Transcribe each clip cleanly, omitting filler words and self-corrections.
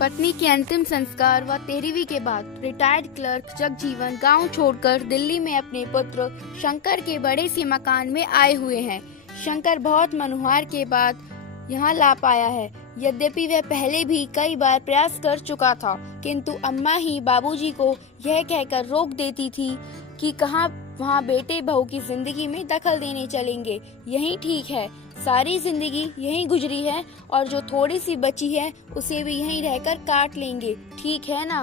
पत्नी के अंतिम संस्कार व 13वीं के बाद रिटायर्ड क्लर्क जगजीवन गांव छोड़कर दिल्ली में अपने पुत्र शंकर के बड़े से मकान में आए हुए हैं। शंकर बहुत मनुहार के बाद यहाँ ला पाया है। यद्यपि वह पहले भी कई बार प्रयास कर चुका था, किंतु अम्मा ही बाबूजी को यह कहकर रोक देती थी कि कहाँ वहाँ बेटे बहू की जिंदगी में दखल देने चलेंगे। यही ठीक है, सारी जिंदगी यहीं गुजरी है और जो थोड़ी सी बची है उसे भी यहीं रहकर काट लेंगे, ठीक है ना।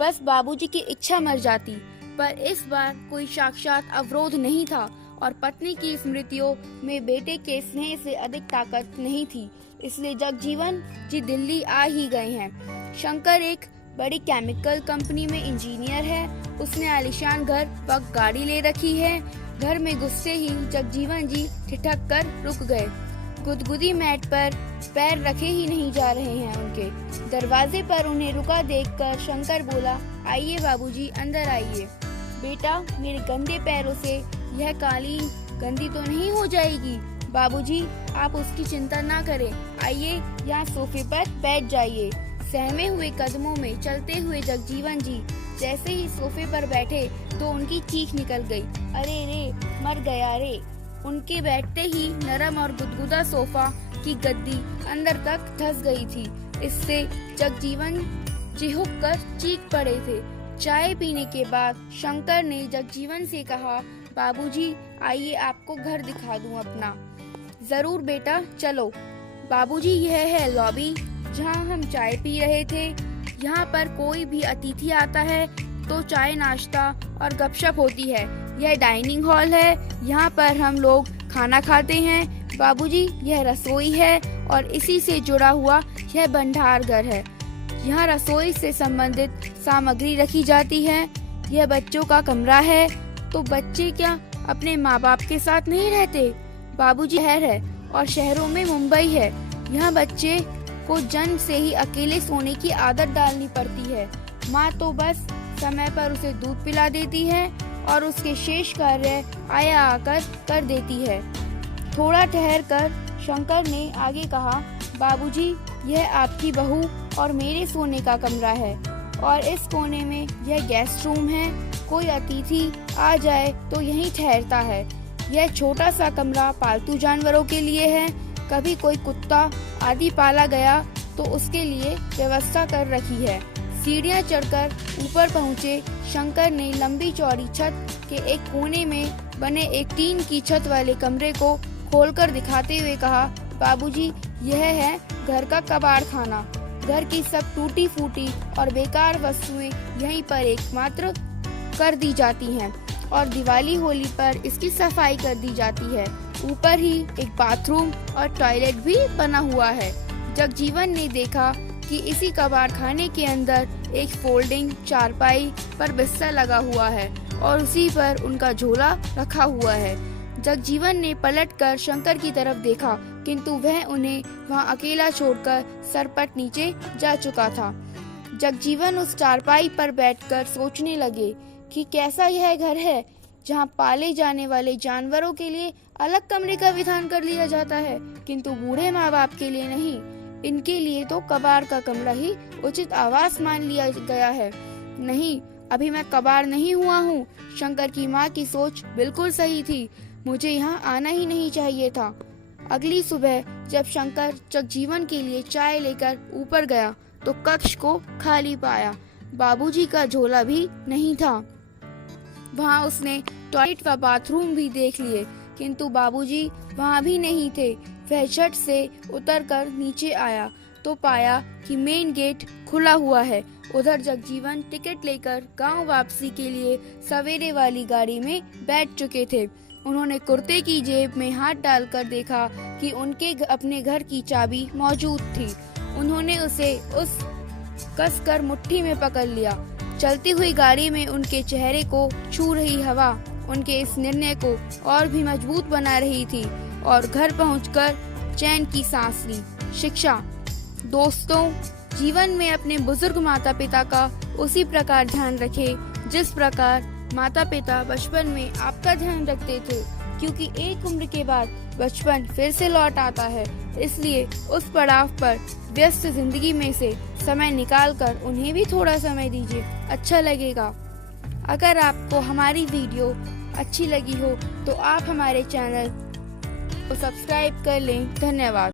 बस बाबूजी की इच्छा मर जाती, पर इस बार कोई साक्षात अवरोध नहीं था और पत्नी की स्मृतियों में बेटे के स्नेह से अधिक ताकत नहीं थी, इसलिए जगजीवन जी दिल्ली आ ही गए हैं। शंकर एक बड़ी केमिकल कंपनी में इंजीनियर है। उसने आलीशान घर व गाड़ी ले रखी है। घर में घुसते ही जगजीवन जी ठिठक कर रुक गए। गुदगुदी मैट पर पैर रखे ही नहीं जा रहे हैं उनके। दरवाजे पर उन्हें रुका देखकर शंकर बोला, आइए बाबूजी, अंदर आइए। बेटा, मेरे गंदे पैरों से यह कालीन गंदी तो नहीं हो जाएगी? बाबूजी, आप उसकी चिंता ना करें। आइए, यहाँ सोफे पर बैठ जाइए। सहमे हुए कदमों में चलते हुए जगजीवन जी जैसे ही सोफे पर बैठे तो उनकी चीख निकल गई, अरे रे, मर गया रे। उनके बैठते ही नरम और गुदगुदा सोफा की गद्दी अंदर तक धंस गई थी। इससे जगजीवन जी हुक कर चीख पड़े थे। चाय पीने के बाद शंकर ने जगजीवन से कहा, बाबूजी, आइए आपको घर दिखा दूं अपना। जरूर बेटा, चलो। बाबूजी, यह है लॉबी जहां हम चाय पी रहे थे। यहाँ पर कोई भी अतिथि आता है तो चाय, नाश्ता और गपशप होती है। यह डाइनिंग हॉल है, यहाँ पर हम लोग खाना खाते हैं। बाबूजी, यह रसोई है और इसी से जुड़ा हुआ यह भंडार घर है। यहाँ रसोई से संबंधित सामग्री रखी जाती है। यह बच्चों का कमरा है। तो बच्चे क्या अपने माँ बाप के साथ नहीं रहते? बाबूजी, शहर है और शहरों में मुंबई है। यहाँ बच्चे को जन्म से ही अकेले सोने की आदत डालनी पड़ती है। माँ तो बस समय पर उसे दूध पिला देती है और उसके शेष कार्य आया आकर कर देती है। थोड़ा ठहर कर शंकर ने आगे कहा, बाबूजी, यह आपकी बहू और मेरे सोने का कमरा है और इस कोने में यह गेस्ट रूम है। कोई अतिथि आ जाए तो यहीं ठहरता है। यह छोटा सा कमरा पालतू जानवरों के लिए है। कभी कोई कुत्ता आदि पाला गया तो उसके लिए व्यवस्था कर रखी है। सीढ़ियाँ चढ़कर ऊपर पहुँचे शंकर ने लंबी चौड़ी छत के एक कोने में बने एक टीन की छत वाले कमरे को खोलकर दिखाते हुए कहा, बाबूजी, यह है घर का कबाड़ खाना। घर की सब टूटी फूटी और बेकार वस्तुएं यहीं पर एकमात्र कर दी जाती हैं और दिवाली होली पर इसकी सफाई कर दी जाती है। ऊपर ही एक बाथरूम और टॉयलेट भी बना हुआ है। जगजीवन ने देखा कि इसी कबाड़ खाने के अंदर एक फोल्डिंग चारपाई पर बिस्तर लगा हुआ है और उसी पर उनका झोला रखा हुआ है। जगजीवन ने पलटकर शंकर की तरफ देखा, किंतु वह उन्हें वहां अकेला छोड़कर सरपट नीचे जा चुका था। जगजीवन उस चारपाई पर बैठकर सोचने लगे कि कैसा यह घर है जहां पाले जाने वाले जानवरों के लिए अलग कमरे का विधान कर लिया जाता है, किंतु बूढ़े माँ बाप के लिए नहीं। इनके लिए तो कबाड़ का कमरा ही उचित आवास मान लिया गया है। नहीं, अभी मैं कबाड़ नहीं हुआ हूँ। शंकर की माँ की सोच बिल्कुल सही थी। मुझे यहाँ आना ही नहीं चाहिए था। अगली सुबह जब शंकर जगजीवन के लिए चाय लेकर ऊपर गया तो कक्ष को खाली पाया। बाबूजी का झोला भी नहीं था। वहाँ उसने टॉयलेट व बाथरूम भी देख लिए, किंतु बाबूजी वहाँ भी नहीं थे। वह झट से उतरकर नीचे आया तो पाया कि मेन गेट खुला हुआ है। उधर जगजीवन टिकट लेकर गांव वापसी के लिए सवेरे वाली गाड़ी में बैठ चुके थे। उन्होंने कुर्ते की जेब में हाथ डालकर देखा कि उनके अपने घर की चाबी मौजूद थी। उन्होंने उसे कसकर मुट्ठी में पकड़ लिया। चलती हुई गाड़ी में उनके चेहरे को छू रही हवा उनके इस निर्णय को और भी मजबूत बना रही थी और घर पहुंचकर चैन की सांस ली। शिक्षा। दोस्तों, जीवन में अपने बुजुर्ग माता पिता का उसी प्रकार ध्यान रखें जिस प्रकार माता पिता बचपन में आपका ध्यान रखते थे, क्योंकि एक उम्र के बाद बचपन फिर से लौट आता है। इसलिए उस पड़ाव पर व्यस्त जिंदगी में से समय निकालकर उन्हें भी थोड़ा समय दीजिए, अच्छा लगेगा। अगर आपको हमारी वीडियो अच्छी लगी हो तो आप हमारे चैनल को सब्सक्राइब कर लें। धन्यवाद।